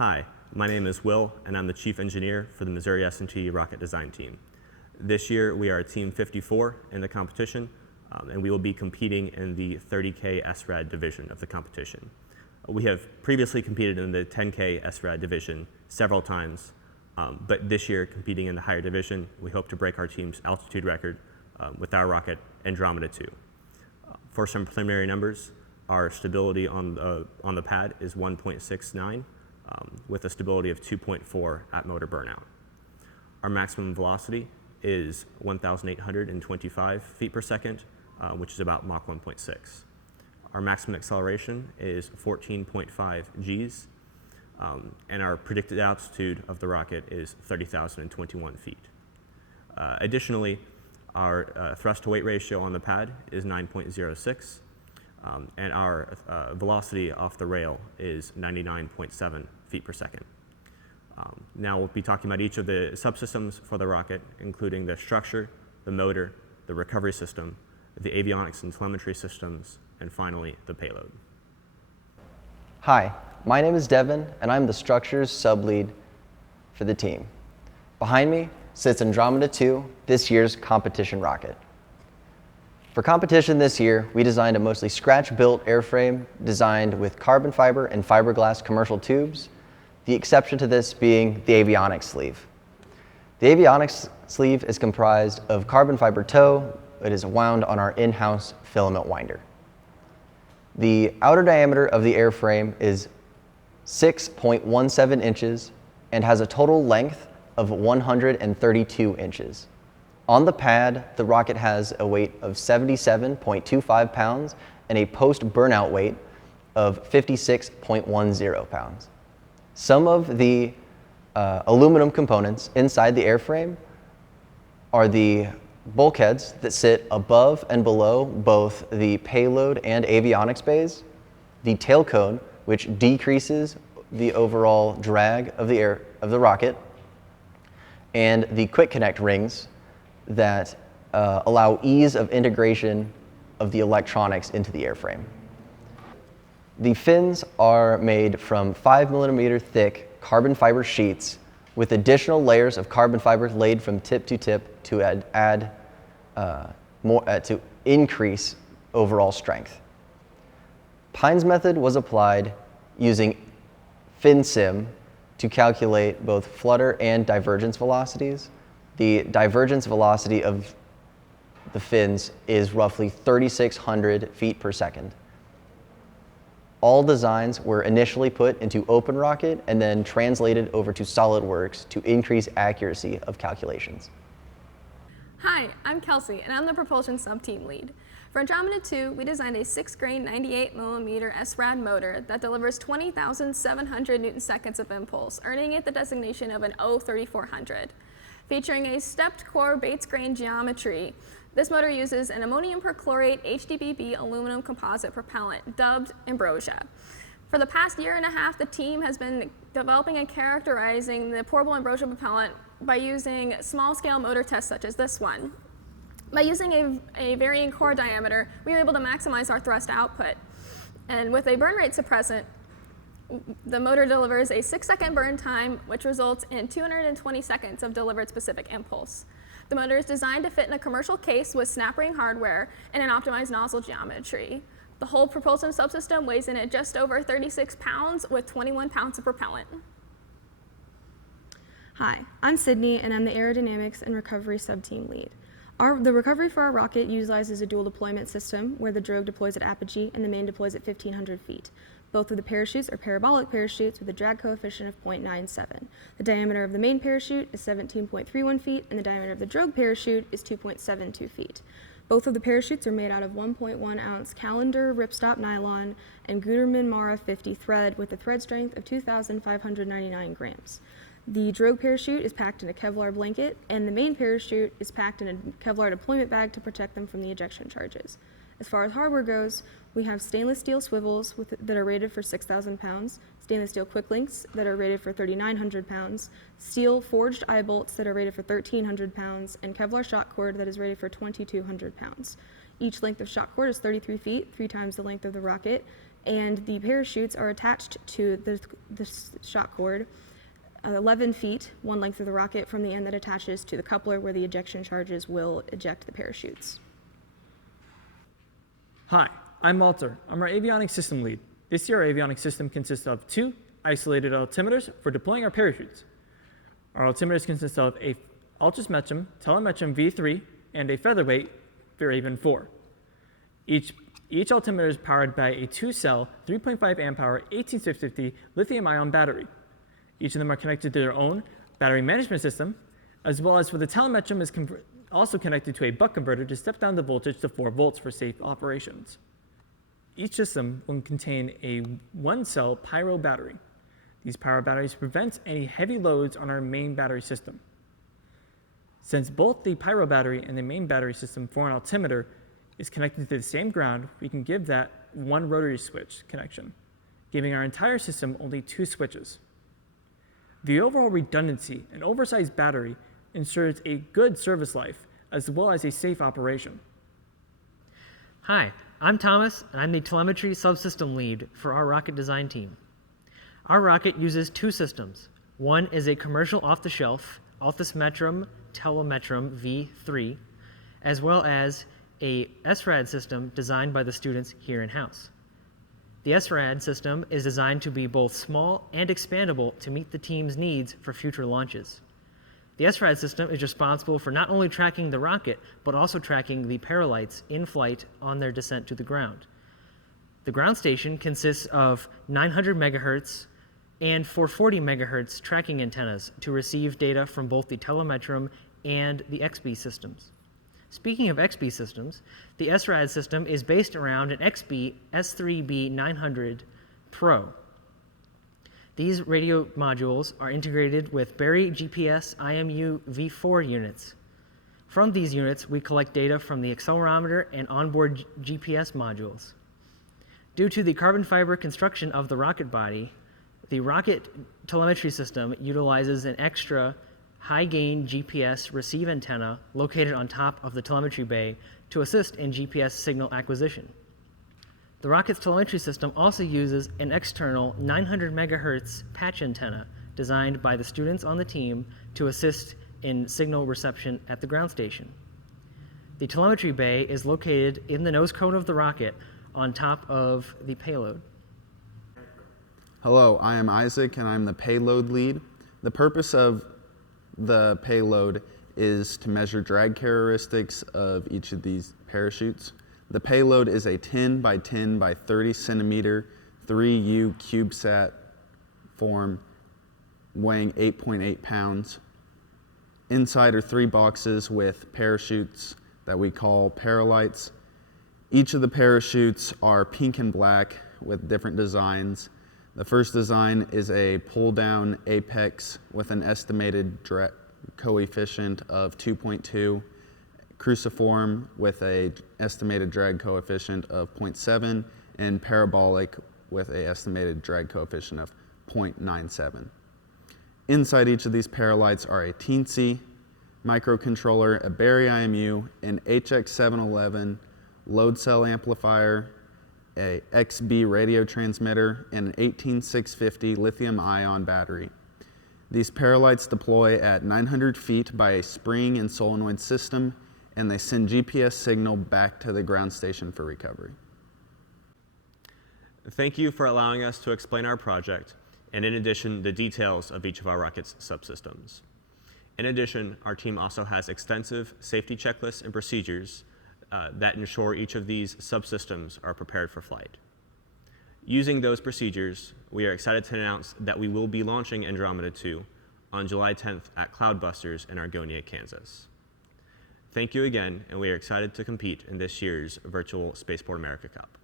Hi, my name is Will, and I'm the Chief Engineer for the Missouri S&T Rocket Design Team. This year, we are Team 54 in the competition, and we will be competing in the 30K SRAD division of the competition. We have previously competed in the 10K SRAD division several times, but this year, competing in the higher division, we hope to break our team's altitude record with our rocket Andromeda 2. For some preliminary numbers, our stability on the pad is 1.69, with a stability of 2.4 at motor burnout. Our maximum velocity is 1,825 feet per second, which is about Mach 1.6. Our maximum acceleration is 14.5 Gs, and our predicted altitude of the rocket is 30,021 feet. Additionally, our thrust-to-weight ratio on the pad is 9.06, and our velocity off the rail is 99.7 feet per second. Now we'll be talking about each of the subsystems for the rocket, including the structure, the motor, the recovery system, the avionics and telemetry systems, and finally, the payload. Hi, my name is Devin, and I'm the structures sub-lead for the team. Behind me sits Andromeda 2, this year's competition rocket. For competition this year, we designed a mostly scratch-built airframe designed with carbon fiber and fiberglass commercial tubes, the exception to this being the avionics sleeve. The avionics sleeve is comprised of carbon fiber tow. It is wound on our in-house filament winder. The outer diameter of the airframe is 6.17 inches and has a total length of 132 inches. On the pad, the rocket has a weight of 77.25 pounds and a post-burnout weight of 56.10 pounds. Some of the aluminum components inside the airframe are the bulkheads that sit above and below both the payload and avionics bays, the tail cone, which decreases the overall drag of the rocket, and the quick connect rings that allow ease of integration of the electronics into the airframe. The fins are made from 5mm thick carbon fiber sheets with additional layers of carbon fiber laid from tip to tip to to increase overall strength. Pine's method was applied using FinSim to calculate both flutter and divergence velocities. The divergence velocity of the fins is roughly 3,600 feet per second. All designs were initially put into OpenRocket and then translated over to SolidWorks to increase accuracy of calculations. Hi, I'm Kelsey, and I'm the Propulsion sub-team lead. For Andromeda 2, we designed a 6-grain 98mm SRAD motor that delivers 20,700 Newton-seconds of impulse, earning it the designation of an O3400. Featuring a stepped core Bates grain geometry, this motor uses an ammonium perchlorate HDBB aluminum composite propellant dubbed Ambrosia. For the past year and a half, the team has been developing and characterizing the portable Ambrosia propellant by using small-scale motor tests such as this one. By using a varying core diameter, we were able to maximize our thrust output. And with a burn rate suppressant, the motor delivers a 6-second burn time, which results in 220 seconds of delivered specific impulse. The motor is designed to fit in a commercial case with snap ring hardware and an optimized nozzle geometry. The whole propulsion subsystem weighs in at just over 36 pounds with 21 pounds of propellant. Hi, I'm Sydney, and I'm the Aerodynamics and Recovery Sub-Team Lead. The recovery for our rocket utilizes a dual deployment system where the drogue deploys at apogee and the main deploys at 1,500 feet. Both of the parachutes are parabolic parachutes with a drag coefficient of 0.97. The diameter of the main parachute is 17.31 feet, and the diameter of the drogue parachute is 2.72 feet. Both of the parachutes are made out of 1.1-ounce Callender ripstop nylon and Gutermann Mara 50 thread with a thread strength of 2,599 grams. The drogue parachute is packed in a Kevlar blanket, and the main parachute is packed in a Kevlar deployment bag to protect them from the ejection charges. As far as hardware goes, we have stainless steel swivels that are rated for 6,000 pounds, stainless steel quick links that are rated for 3,900 pounds, steel forged eye bolts that are rated for 1,300 pounds, and Kevlar shock cord that is rated for 2,200 pounds. Each length of shock cord is 33 feet, 3 times the length of the rocket, and the parachutes are attached to the shock cord 11 feet, one length of the rocket, from the end that attaches to the coupler where the ejection charges will eject the parachutes. Hi, I'm Walter. I'm our avionics system lead. This year, our avionics system consists of 2 isolated altimeters for deploying our parachutes. Our altimeters consist of a ultraspectrum Telemetry V3 and a featherweight Raven 4. Each altimeter is powered by a 2-cell, 3.5 amp hour, 18650 lithium-ion battery. Each of them are connected to their own battery management system, as well as for the Telemetry is also connected to a buck converter to step down the voltage to 4 volts for safe operations. Each system will contain a 1-cell pyro battery. These pyro batteries prevent any heavy loads on our main battery system. Since both the pyro battery and the main battery system for an altimeter is connected to the same ground, we can give that 1 rotary switch connection, giving our entire system only 2 switches. The overall redundancy and oversized battery ensures a good service life as well as a safe operation. Hi, I'm Thomas, and I'm the Telemetry subsystem lead for our rocket design team. Our rocket uses 2 systems. One is a commercial off-the-shelf Altispectrum Telemetry V3, as well as a SRAD system designed by the students here in-house. The SRAD system is designed to be both small and expandable to meet the team's needs for future launches. The SRAD system is responsible for not only tracking the rocket, but also tracking the paralites in flight on their descent to the ground. The ground station consists of 900 megahertz and 440 megahertz tracking antennas to receive data from both the Telemetry and the XB systems. Speaking of XB systems, the SRAD system is based around an XB S3B900 Pro. These radio modules are integrated with Berry GPS IMU V4 units. From these units, we collect data from the accelerometer and onboard GPS modules. Due to the carbon fiber construction of the rocket body, the rocket telemetry system utilizes an extra high-gain GPS receive antenna located on top of the telemetry bay to assist in GPS signal acquisition. The rocket's telemetry system also uses an external 900 megahertz patch antenna designed by the students on the team to assist in signal reception at the ground station. The telemetry bay is located in the nose cone of the rocket on top of the payload. Hello, I am Isaac and I'm the payload lead. The purpose of the payload is to measure drag characteristics of each of these parachutes. The payload is a 10 by 10 by 30 centimeter 3U CubeSat form weighing 8.8 pounds. Inside are 3 boxes with parachutes that we call paralites. Each of the parachutes are pink and black with different designs. The first design is a pull-down apex with an estimated drag coefficient of 2.2, cruciform with an estimated drag coefficient of 0.7, and parabolic with an estimated drag coefficient of 0.97. Inside each of these paralites are a Teensy microcontroller, a Berry IMU, an HX711 load cell amplifier, a XB radio transmitter, and an 18650 lithium-ion battery. These paralites deploy at 900 feet by a spring and solenoid system, and they send GPS signal back to the ground station for recovery. Thank you for allowing us to explain our project, and in addition, the details of each of our rocket's subsystems. In addition, our team also has extensive safety checklists and procedures that ensure each of these subsystems are prepared for flight. Using those procedures, we are excited to announce that we will be launching Andromeda 2 on July 10th at Cloudbusters in Argonia, Kansas. Thank you again, and we are excited to compete in this year's virtual Spaceport America Cup.